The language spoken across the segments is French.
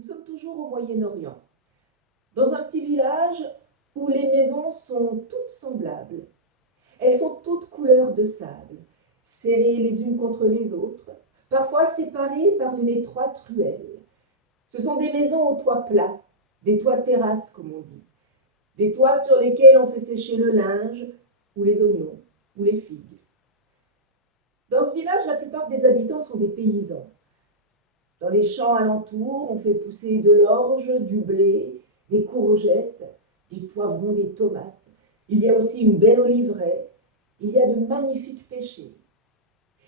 Nous sommes toujours au Moyen-Orient, dans un petit village où les maisons sont toutes semblables. Elles sont toutes couleur de sable, serrées les unes contre les autres, parfois séparées par une étroite ruelle. Ce sont des maisons aux toits plats, des toits terrasses comme on dit, des toits sur lesquels on fait sécher le linge, ou les oignons, ou les figues. Dans ce village, la plupart des habitants sont des paysans. Dans les champs alentours, on fait pousser de l'orge, du blé, des courgettes, des poivrons, des tomates. Il y a aussi une belle oliveraie. Il y a de magnifiques pêchers.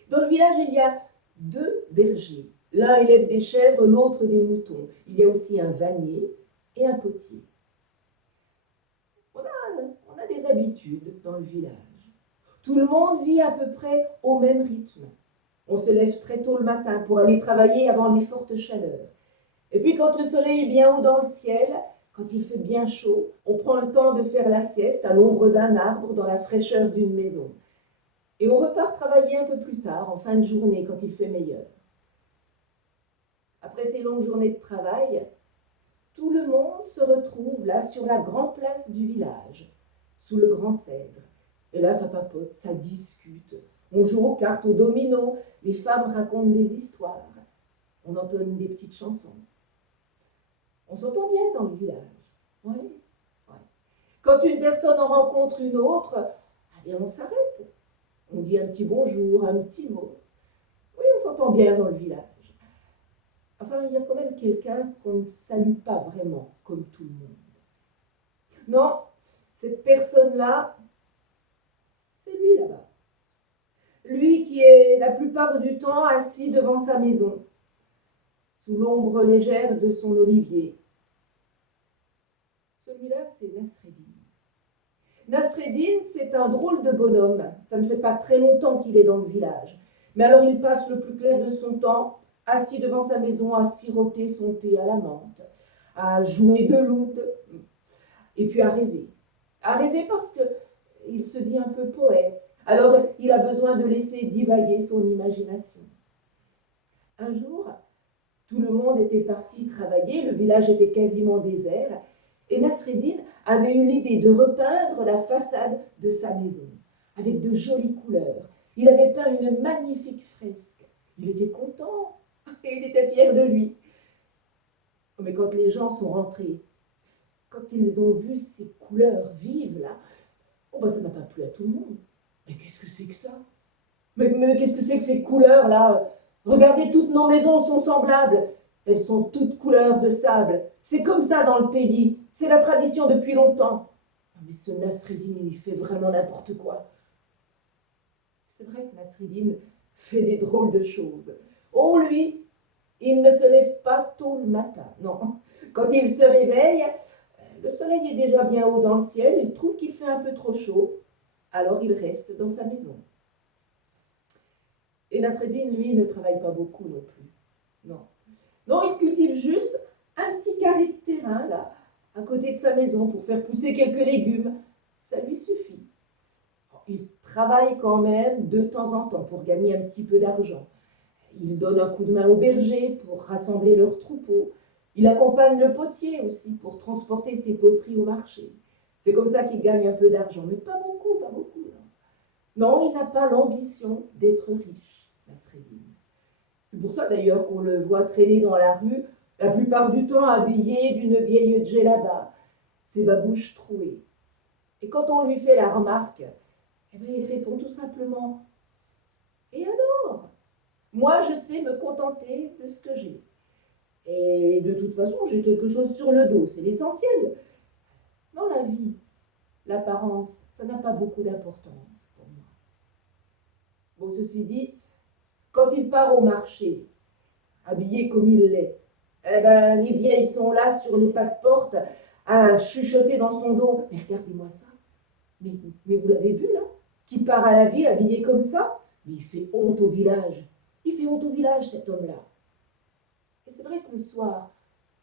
Dans le village, il y a 2 bergers. L'un élève des chèvres, l'autre des moutons. Il y a aussi un vannier et un potier. On a des habitudes dans le village. Tout le monde vit à peu près au même rythme. On se lève très tôt le matin pour aller travailler avant les fortes chaleurs. Et puis quand le soleil est bien haut dans le ciel, quand il fait bien chaud, on prend le temps de faire la sieste à l'ombre d'un arbre dans la fraîcheur d'une maison. Et on repart travailler un peu plus tard, en fin de journée, quand il fait meilleur. Après ces longues journées de travail, tout le monde se retrouve là sur la grande place du village, sous le grand cèdre. Et là, ça papote, ça discute. On joue aux cartes, aux dominos, les femmes racontent des histoires. On entonne des petites chansons. On s'entend bien dans le village. Oui, oui. Quand une personne en rencontre une autre, eh bien on s'arrête. On dit un petit bonjour, un petit mot. Oui, on s'entend bien dans le village. Enfin, il y a quand même quelqu'un qu'on ne salue pas vraiment comme tout le monde. Non, cette personne-là, c'est lui là-bas. Lui qui est la plupart du temps assis devant sa maison, sous l'ombre légère de son olivier. Celui-là, c'est Nasreddin. Nasreddin, c'est un drôle de bonhomme. Ça ne fait pas très longtemps qu'il est dans le village. Mais alors il passe le plus clair de son temps assis devant sa maison à siroter son thé à la menthe, à jouer de l'oud et puis à rêver. À rêver parce qu'il se dit un peu poète. Alors il a besoin de laisser divaguer son imagination. Un jour, tout le monde était parti travailler, le village était quasiment désert, et Nasreddin avait eu l'idée de repeindre la façade de sa maison, avec de jolies couleurs. Il avait peint une magnifique fresque. Il était content, et il était fier de lui. Mais quand les gens sont rentrés, quand ils ont vu ces couleurs vives là, oh ben ça n'a pas plu à tout le monde. Mais qu'est-ce que c'est que ça? Mais qu'est-ce que c'est que ces couleurs là? Regardez, toutes nos maisons sont semblables. Elles sont toutes couleurs de sable. C'est comme ça dans le pays. C'est la tradition depuis longtemps. Mais ce Nasreddin, il fait vraiment n'importe quoi. C'est vrai que Nasreddin fait des drôles de choses. Oh, lui, il ne se lève pas tôt le matin, non. Quand il se réveille, le soleil est déjà bien haut dans le ciel, il trouve qu'il fait un peu trop chaud, alors il reste dans sa maison. Et Nasreddin, lui, ne travaille pas beaucoup non plus. Non. Non, il cultive juste un petit carré de terrain, là, à côté de sa maison, pour faire pousser quelques légumes. Ça lui suffit. Il travaille quand même de temps en temps pour gagner un petit peu d'argent. Il donne un coup de main aux bergers pour rassembler leurs troupeaux. Il accompagne le potier aussi pour transporter ses poteries au marché. C'est comme ça qu'il gagne un peu d'argent, mais pas beaucoup, pas beaucoup. Non, il n'a pas l'ambition d'être riche, Nasreddin. C'est pour ça d'ailleurs qu'on le voit traîner dans la rue, la plupart du temps habillé d'une vieille djellaba, ses babouches trouées. Et quand on lui fait la remarque, eh bien, il répond tout simplement: et alors? Moi, je sais me contenter de ce que j'ai. Et de toute façon, j'ai quelque chose sur le dos, c'est l'essentiel. Dans la vie, l'apparence, ça n'a pas beaucoup d'importance pour moi. Bon, ceci dit, quand il part au marché, habillé comme il l'est, eh ben, les vieilles sont là sur les pas de porte à chuchoter dans son dos: mais regardez-moi ça, mais vous l'avez vu là, qui part à la ville habillé comme ça? Mais il fait honte au village. Il fait honte au village, cet homme-là. Et c'est vrai que le soir,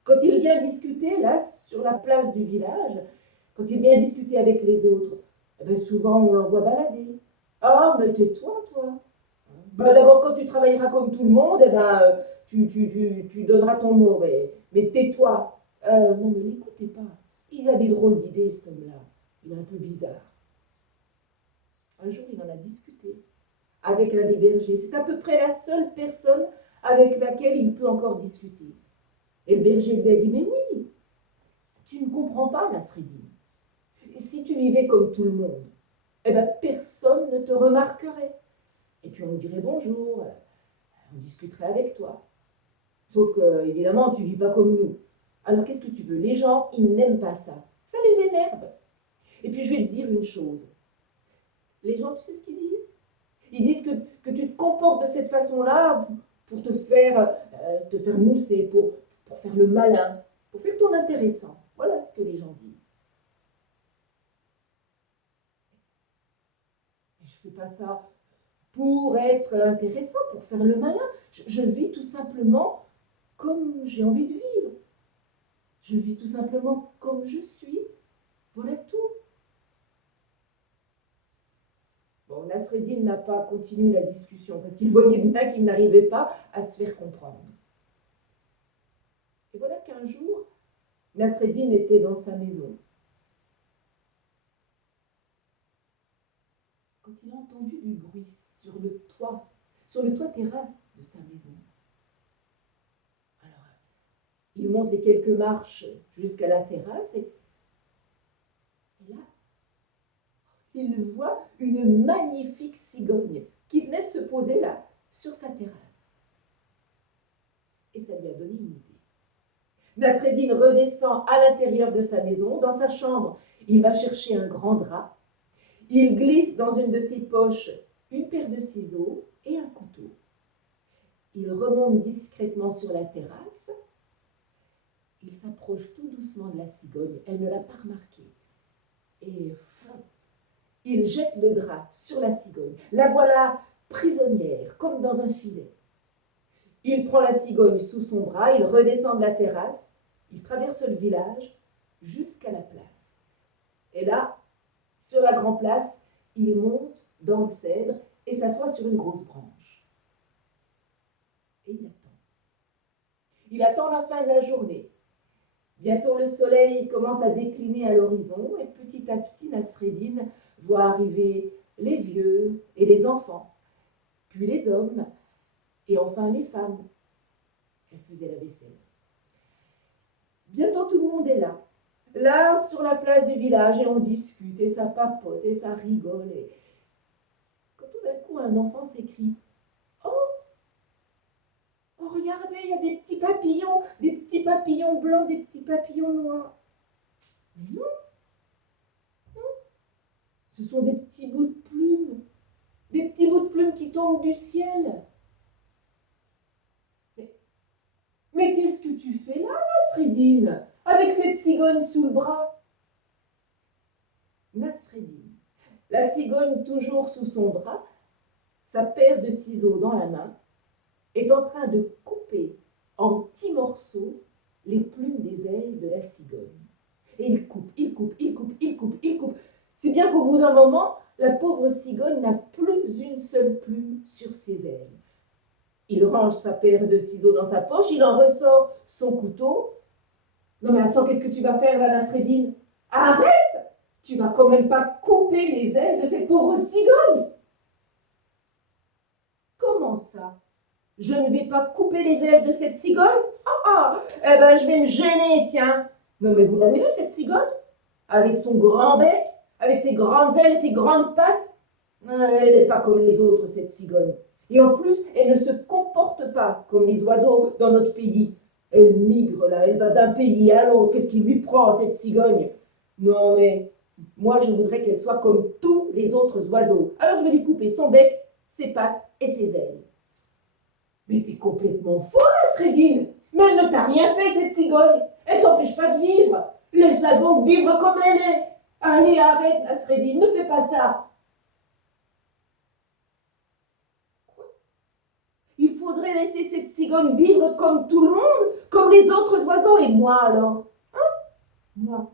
quand il vient discuter là sur la place du village, quand il vient discuter avec les autres, eh ben souvent on l'envoie balader. Ah, mais tais-toi, toi. Ben d'abord, quand tu travailleras comme tout le monde, eh ben, tu donneras ton mot, mais tais-toi. Non, mais l'écoutez pas. Il a des drôles d'idées, cet homme-là. Il est un peu bizarre. Un jour, il en a discuté avec un des bergers. C'est à peu près la seule personne avec laquelle il peut encore discuter. Et le berger lui a dit, mais oui, tu ne comprends pas, Nasreddin. Si tu vivais comme tout le monde, eh ben, personne ne te remarquerait. Et puis on me dirait bonjour, on discuterait avec toi. Sauf que, évidemment, tu ne vis pas comme nous. Alors qu'est-ce que tu veux? Les gens, ils n'aiment pas ça. Ça les énerve. Et puis je vais te dire une chose. Les gens, tu sais ce qu'ils disent? Ils disent que tu te comportes de cette façon-là pour te faire mousser, pour faire le malin, pour faire ton intéressant. Voilà ce que les gens disent. Et je ne fais pas ça pour être intéressant, pour faire le malin. Je vis tout simplement comme j'ai envie de vivre. Je vis tout simplement comme je suis. Voilà tout. Bon, Nasreddin n'a pas continué la discussion parce qu'il voyait bien qu'il n'arrivait pas à se faire comprendre. Et voilà qu'un jour, Nasreddin était dans sa maison. Quand il a entendu du bruit sur le toit terrasse de sa maison. Alors, il monte les quelques marches jusqu'à la terrasse et là, il voit une magnifique cigogne qui venait de se poser là, sur sa terrasse. Et ça lui a donné une idée. Nasreddin redescend à l'intérieur de sa maison, dans sa chambre. Il va chercher un grand drap. Il glisse dans une de ses poches une paire de ciseaux et un couteau. Il remonte discrètement sur la terrasse. Il s'approche tout doucement de la cigogne. Elle ne l'a pas remarqué. Et il jette le drap sur la cigogne. La voilà prisonnière, comme dans un filet. Il prend la cigogne sous son bras, il redescend de la terrasse, il traverse le village jusqu'à la place. Et là, sur la grande place, il monte dans le cèdre et s'assoit sur une grosse branche. Et il attend. Il attend la fin de la journée. Bientôt le soleil commence à décliner à l'horizon et petit à petit Nasreddin voit arriver les vieux et les enfants, puis les hommes et enfin les femmes. Elle faisait la vaisselle. Bientôt tout le monde est là. Là, sur la place du village, et on discute, et ça papote, et ça rigole. Et quand tout d'un coup, un enfant s'écrie « Oh, oh, regardez, il y a des petits papillons blancs, des petits papillons noirs. » Mais non, non, ce sont des petits bouts de plumes, des petits bouts de plumes qui tombent du ciel. Mais qu'est-ce que tu fais là, Nasreddin, avec cette cigogne sous le bras? Nasreddin, la cigogne toujours sous son bras, sa paire de ciseaux dans la main, est en train de couper en petits morceaux les plumes des ailes de la cigogne. Et il coupe, il coupe, il coupe, il coupe, il coupe. Si bien qu'au bout d'un moment, la pauvre cigogne n'a plus une seule plume sur ses ailes. Il range sa paire de ciseaux dans sa poche, il en ressort son couteau. Non mais attends, qu'est-ce que tu vas faire, là, Nasreddin? Arrête! Tu vas quand même pas couper les ailes de cette pauvre cigogne. Comment ça? Je ne vais pas couper les ailes de cette cigogne? Eh ben je vais me gêner, tiens. Non mais vous l'avez vu, cette cigogne? Avec son grand bec, avec ses grandes ailes, ses grandes pattes. Elle n'est pas comme les autres, cette cigogne. Et en plus, elle ne se comporte pas comme les oiseaux dans notre pays. Elle migre là, elle va d'un pays à l'autre. Qu'est-ce qui lui prend, cette cigogne? Non mais, moi je voudrais qu'elle soit comme tous les autres oiseaux. Alors je vais lui couper son bec, ses pattes et ses ailes. Mais t'es complètement fou, Nasreddin. Mais elle ne t'a rien fait, cette cigogne. Elle t'empêche pas de vivre. Laisse-la donc vivre comme elle est. Allez, arrête, Nasreddin, ne fais pas ça. Il faudrait laisser cette cigogne vivre comme tout le monde, comme les autres oiseaux. Et moi alors? Hein? Moi?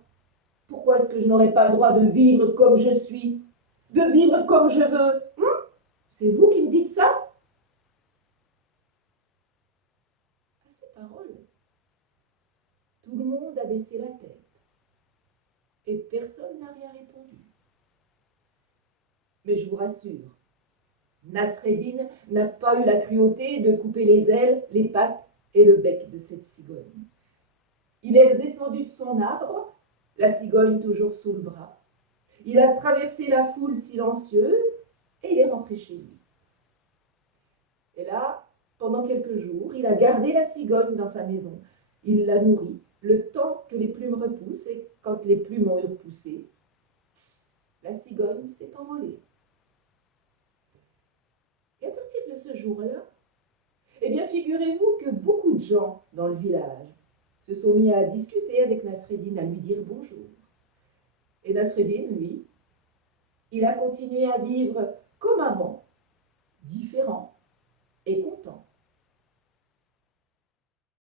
Pourquoi est-ce que je n'aurais pas le droit de vivre comme je suis? De vivre comme je veux? C'est vous qui me dites ça? a baissé la tête. Et personne n'a rien répondu. Mais je vous rassure, Nasreddin n'a pas eu la cruauté de couper les ailes, les pattes et le bec de cette cigogne. Il est redescendu de son arbre, la cigogne toujours sous le bras. Il a traversé la foule silencieuse et il est rentré chez lui. Et là, pendant quelques jours, il a gardé la cigogne dans sa maison. Il l'a nourrie le temps que les plumes repoussent, et quand les plumes ont eu repoussé, la cigogne s'est envolée. Et à partir de ce jour-là, eh bien, figurez-vous que beaucoup de gens dans le village se sont mis à discuter avec Nasreddin, à lui dire bonjour. Et Nasreddin, lui, il a continué à vivre comme avant, différent,